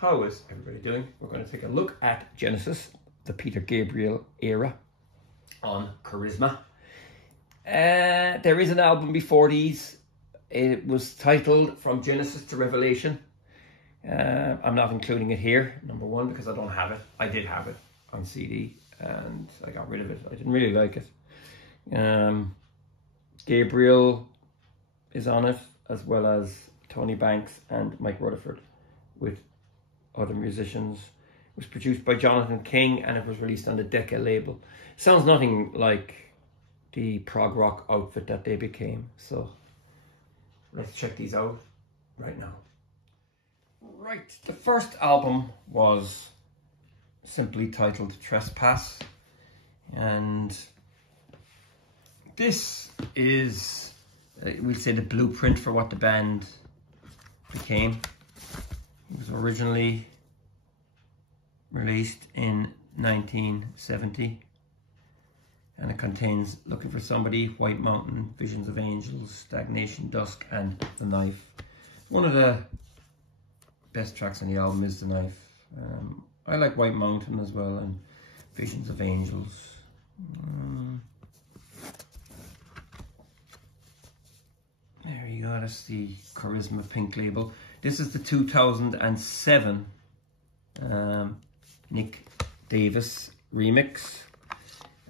How is everybody doing? We're going to take a look at Genesis, the Peter Gabriel era, on Charisma. There is an album before these. It was titled From Genesis to Revelation. I'm not including it here, number one, because I don't have it. I did have it on CD and I got rid of it. I didn't really like it. Gabriel is on it, as well as Tony Banks and Mike Rutherford with other musicians. It was produced by Jonathan King and it was released on the Decca label. Sounds nothing like the prog rock outfit that they became. So let's check these out right now. Right, the first album was simply titled Trespass, and this is, we'd say, the blueprint for what the band became. It was originally released in 1970 and it contains Looking for Somebody, White Mountain, Visions of Angels, Stagnation, Dusk and The Knife. One of the best tracks on the album is The Knife. I like White Mountain as well and Visions of Angels. There you go, that's the Charisma pink label. This is the 2007 Nick Davis remix.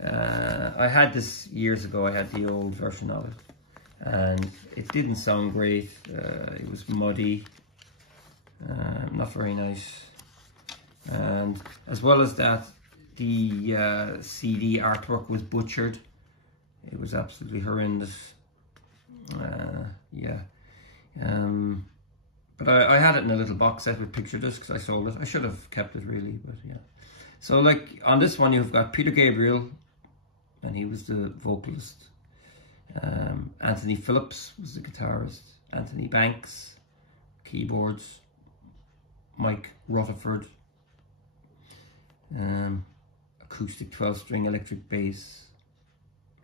I had this years ago. I had the old version of it and it didn't sound great. It was muddy, not very nice, and as well as that, the CD artwork was butchered. It was absolutely horrendous. But I had it in a little box set with picture discs. I sold it. I should have kept it really, but yeah. So like on this one you've got Peter Gabriel, and he was the vocalist. Anthony Phillips was the guitarist. Anthony Banks, keyboards. Mike Rutherford, acoustic 12-string electric bass,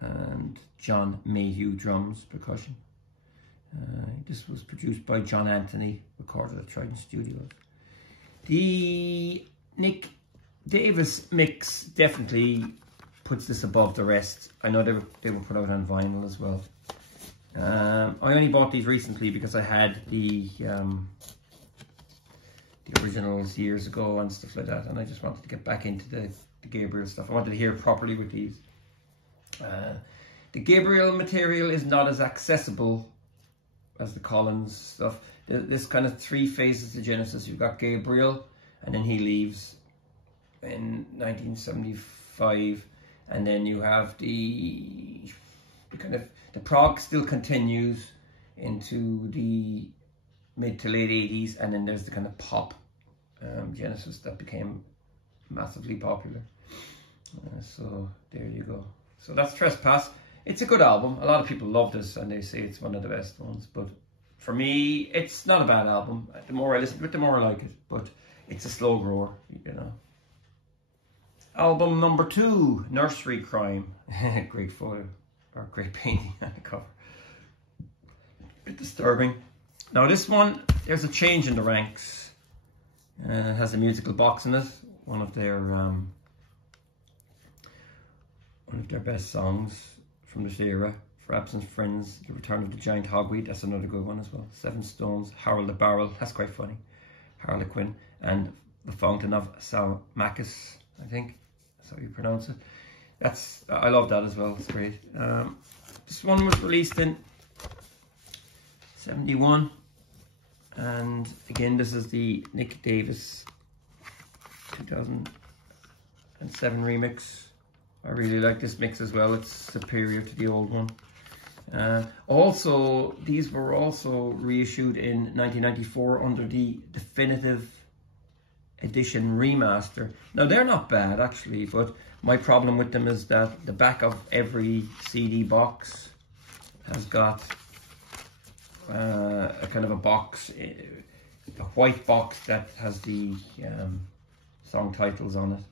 and John Mayhew drums, percussion. This was produced by John Anthony, recorded at Trident Studios. The Nick Davis mix definitely puts this above the rest. I know they were put out on vinyl as well. I only bought these recently because I had the originals years ago and stuff like that, and I just wanted to get back into the Gabriel stuff. I wanted to hear it properly with these. The Gabriel material is not as accessible as the Collins stuff. This kind of three phases to Genesis. You've got Gabriel, and then he leaves in 1975, and then you have the kind of, the prog still continues into the mid to late 80s, and then there's the kind of pop Genesis that became massively popular. So there you go. So that's Trespass. It's a good album. A lot of people love this and they say it's one of the best ones, but for me it's not a bad album. The more I listen to it, the more I like it, but it's a slow grower, you know. Album number 2, Nursery Crime. Great photo, or great painting on the cover. A bit disturbing. Now this one, there's a change in the ranks. It has a musical box in it. One of their best songs from this era. For Absent Friends, The Return of the Giant Hogweed. That's another good one as well. Seven Stones, Harold the Barrel. That's quite funny. Harlequin, and The Fountain of Salmachus, I think that's how you pronounce it. I love that as well. It's great. This one was released in 71, and again this is the Nick Davis 2007 remix. I really like this mix as well. It's superior to the old one. Also, these were also reissued in 1994 under the Definitive Edition Remaster. Now they're not bad actually, but my problem with them is that the back of every CD box has got a kind of a box, a white box that has the song titles on it,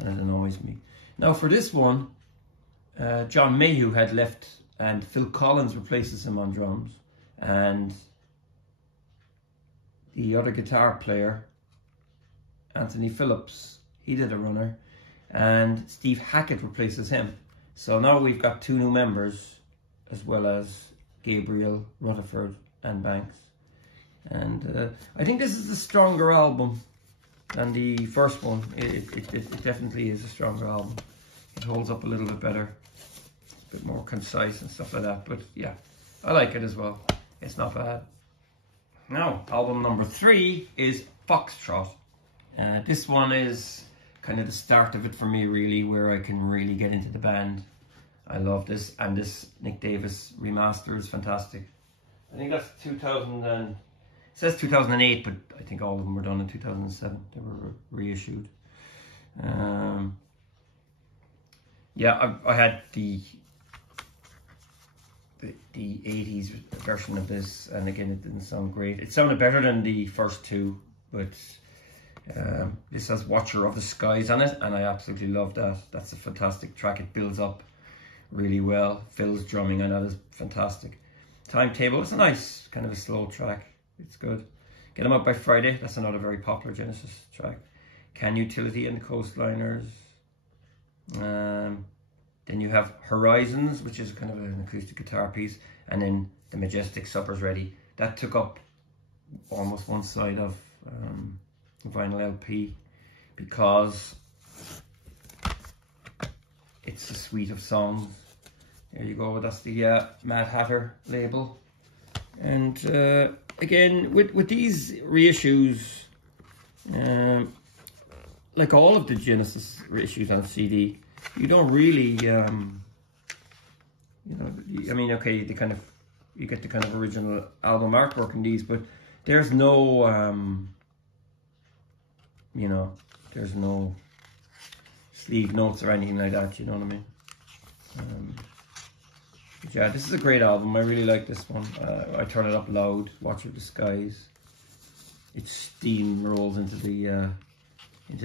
and it annoys me. Now for this one, John Mayhew had left and Phil Collins replaces him on drums, and the other guitar player Anthony Phillips, he did a runner, and Steve Hackett replaces him. So now we've got 2 new members, as well as Gabriel, Rutherford and Banks. And I think this is a stronger album than the first one. It definitely is a stronger album. It holds up a little bit better, a bit more concise and stuff like that. But yeah, I like it as well. It's not bad. Now, album number 3 is Foxtrot. This one is kind of the start of it for me, really, where I can really get into the band. I love this, and this Nick Davis remaster is fantastic. I think that's 2000 and it says 2008, but I think all of them were done in 2007. They were reissued. Yeah, I had the 80s version of this, and again, it didn't sound great. It sounded better than the first 2, but this has Watcher of the Skies on it, and I absolutely love that. That's a fantastic track. It builds up really well. Phil's drumming on that is fantastic. Timetable, it's a nice kind of a slow track. It's good. Get 'Em Out by Friday, that's another very popular Genesis track. Can Utility and the Coastliners. Then you have Horizons, which is kind of an acoustic guitar piece, and then The Majestic Supper's Ready. That took up almost one side of vinyl LP because it's a suite of songs. There you go, that's the Mad Hatter label. And again, with these reissues, like all of the Genesis reissues on CD, you don't really, you know, I mean, okay, you get the kind of original album artwork in these, but there's no, you know, there's no sleeve notes or anything like that, you know what I mean? But yeah, this is a great album. I really like this one. I turn it up loud, Watch of the Skies. It steam rolls into the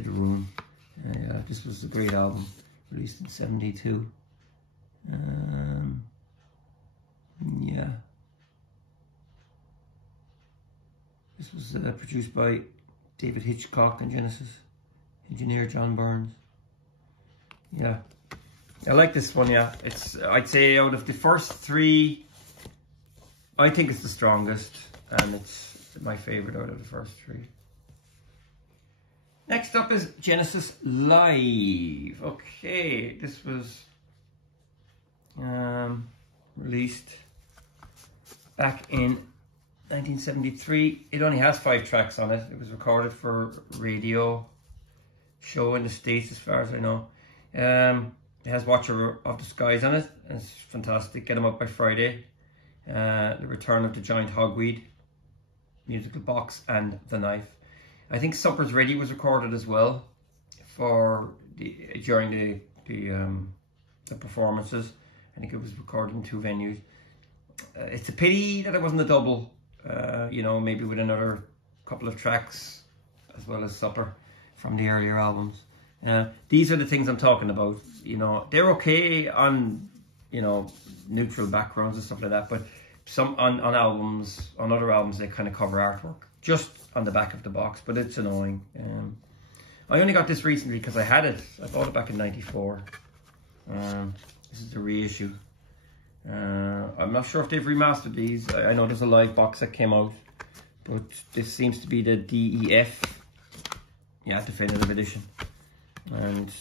room. Yeah, this was a great album, released in '72. Yeah. This was produced by David Hitchcock and Genesis, engineer John Burns. Yeah, I like this one. Yeah, it's, I'd say out of the first 3, I think it's the strongest, and it's my favorite out of the first 3. Next up is Genesis Live. Okay, this was released back in 1973. It only has 5 tracks on it. It was recorded for radio show in the States, as far as I know. It has Watcher of the Skies on it. It's fantastic. Get 'Em Out by Friday. The Return of the Giant Hogweed, Musical Box, and The Knife. I think Supper's Ready was recorded as well for during the performances. I think it was recorded in 2 venues. It's a pity that it wasn't a double. You know, maybe with another couple of tracks as well as Supper from the earlier albums. These are the things I'm talking about. You know, they're okay on, you know, neutral backgrounds and stuff like that, but some on albums, on other albums, they kind of cover artwork just on the back of the box, but it's annoying. I only got this recently because I had it. I bought it back in '94. This is a reissue. I'm not sure if they've remastered these. I know there's a live box that came out, but this seems to be the DEF, yeah, definitive edition, and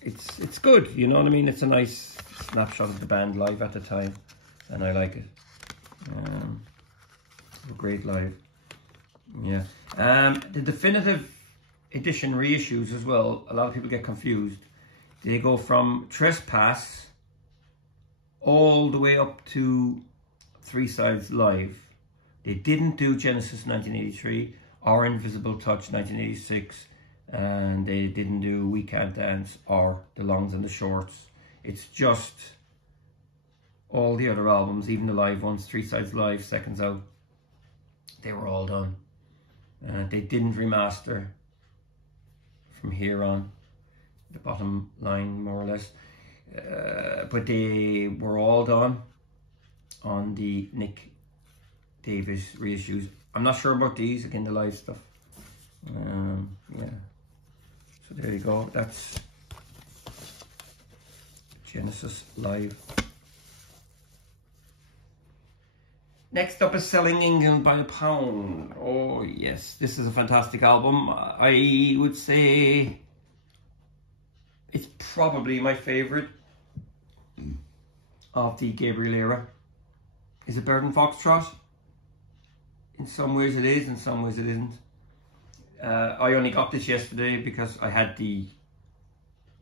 it's good. You know what I mean? It's a nice snapshot of the band live at the time, and I like it. Great live. Yeah. The definitive edition reissues as well. A lot of people get confused. They go from Trespass all the way up to 3 Sides Live. They didn't do Genesis 1983 or Invisible Touch 1986, and they didn't do We Can't Dance or The Longs and the Shorts. It's just all the other albums, even the live ones, 3 Sides Live, Seconds Out, they were all done. They didn't remaster from here on, the bottom line more or less, but they were all done on the Nick Davis reissues. I'm not sure about these, again, the live stuff. Yeah. So there you go. That's Genesis live. Next up is Selling England by the Pound. Oh yes, this is a fantastic album. I would say it's probably my favourite of the Gabriel era. Is it better than Foxtrot? In some ways it is, in some ways it isn't. I only got this yesterday because I had the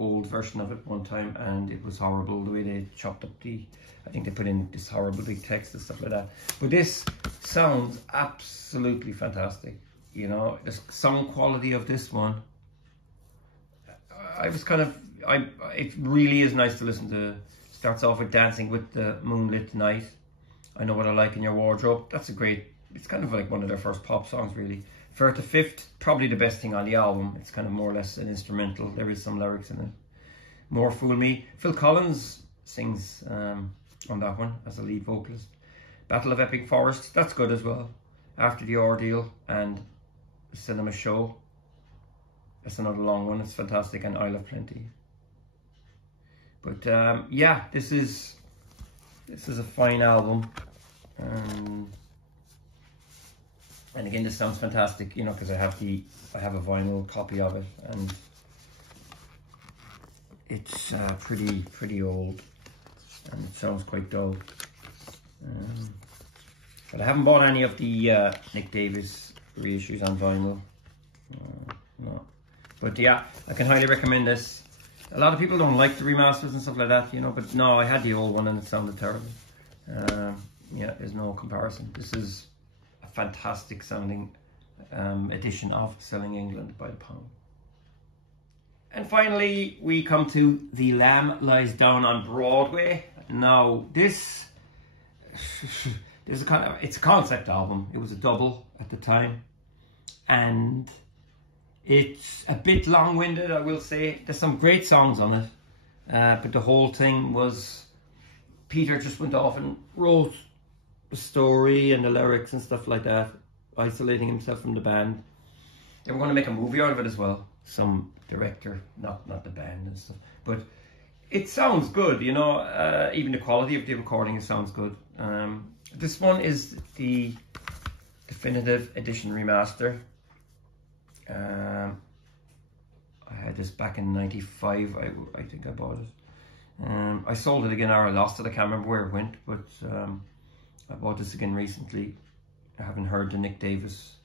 old version of it one time and it was horrible the way they chopped up I think they put in this horrible big text and stuff like that. But this sounds absolutely fantastic. You know, the song quality of this one, it really is nice to listen to. Starts off with Dancing with the Moonlit Night. I Know What I Like in Your Wardrobe. That's a great, it's kind of like one of their first pop songs really. Fair to Fifth, probably the best thing on the album. It's kind of more or less an instrumental. There is some lyrics in it. More Fool Me. Phil Collins sings on that one as a lead vocalist. Battle of Epping Forest, that's good as well. After the Ordeal and the Cinema Show. That's another long one, it's fantastic. And Isle of Plenty. But yeah, this is a fine album. And again, this sounds fantastic, you know, because I have a vinyl copy of it, and it's pretty old, and it sounds quite dull. But I haven't bought any of the Nick Davis reissues on vinyl. No. But yeah, I can highly recommend this. A lot of people don't like the remasters and stuff like that, you know, but no, I had the old one and it sounded terrible. Yeah, there's no comparison. This is a fantastic sounding edition of Selling England by the Pound. And finally, we come to The Lamb Lies Down on Broadway. Now, it's a concept album. It was a double at the time, and it's a bit long-winded, I will say. There's some great songs on it, but the whole thing was Peter just went off and wrote the story and the lyrics and stuff like that, isolating himself from the band. They were going to make a movie out of it as well. Some director, not the band and stuff, but it sounds good, you know. Even the quality of the recording, it sounds good. This one is the definitive edition remaster. I had this back in '95. I think I bought it. I sold it again, or I lost it. I can't remember where it went, but I bought this again recently. I haven't heard the Nick Davis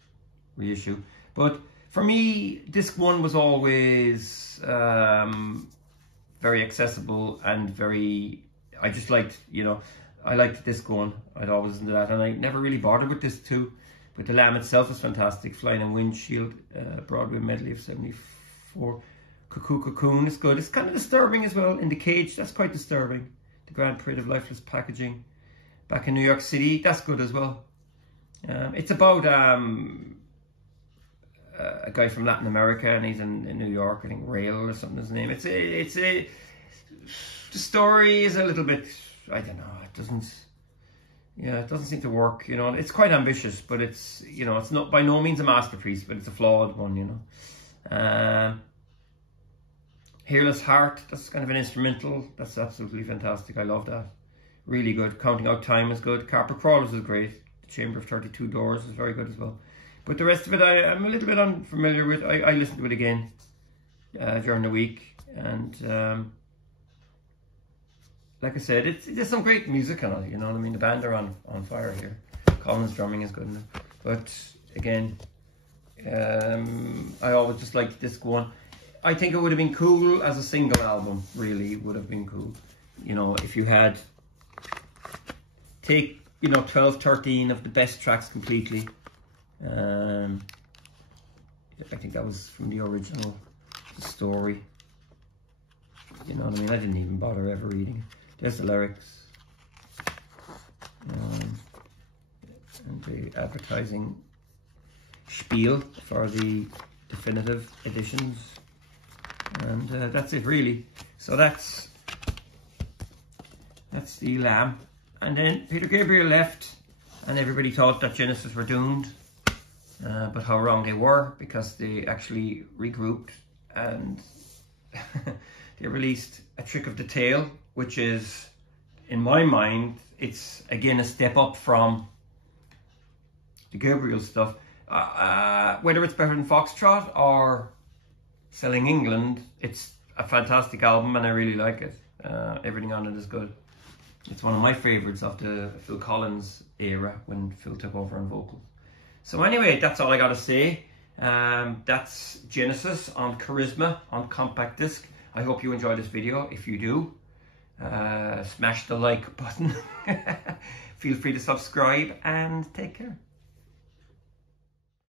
reissue, but for me, disc one was always very accessible and very. I just liked, you know, I liked disc one. I'd always listen to that, and I never really bothered with disc two. But The Lamb itself is fantastic. Flying in Windshield, Broadway medley of '74. Cuckoo Cocoon is good. It's kind of disturbing as well. In the Cage, that's quite disturbing. The Grand Parade of Lifeless Packaging. Back in New York City, that's good as well. It's about a guy from Latin America, and he's in New York. I think Rail or something is his name. The story is a little bit, I don't know. It doesn't seem to work. You know, it's quite ambitious, but it's, you know, it's not by no means a masterpiece, but it's a flawed one. You know. Hairless Heart, that's kind of an instrumental. That's absolutely fantastic. I love that. Really good. Counting Out Time is good. Carpet Crawlers is great. The Chamber of 32 Doors is very good as well. But the rest of it, I'm a little bit unfamiliar with. I listened to it again during the week, and like I said, there's some great music on it. You know what I mean? The band are on fire here. Colin's drumming is good enough. But again, I always just liked disc one. I think it would have been cool as a single album. Really would have been cool. You know, if you had take, you know, 12, 13 of the best tracks completely. I think that was from the original story. You know what I mean? I didn't even bother ever reading it. There's the lyrics. And the advertising spiel for the definitive editions. And that's it really. So that's The Lamb. And then Peter Gabriel left, and everybody thought that Genesis were doomed. but how wrong they were, because they actually regrouped and they released A Trick of the Tail, which is, in my mind, it's again a step up from the Gabriel stuff. Whether it's better than Foxtrot or Selling England, it's a fantastic album and I really like it. Everything on it is good. It's one of my favourites of the Phil Collins era, when Phil took over on vocals. So anyway, that's all I got to say. That's Genesis on Charisma on compact disc. I hope you enjoyed this video. If you do, smash the like button. Feel free to subscribe and take care.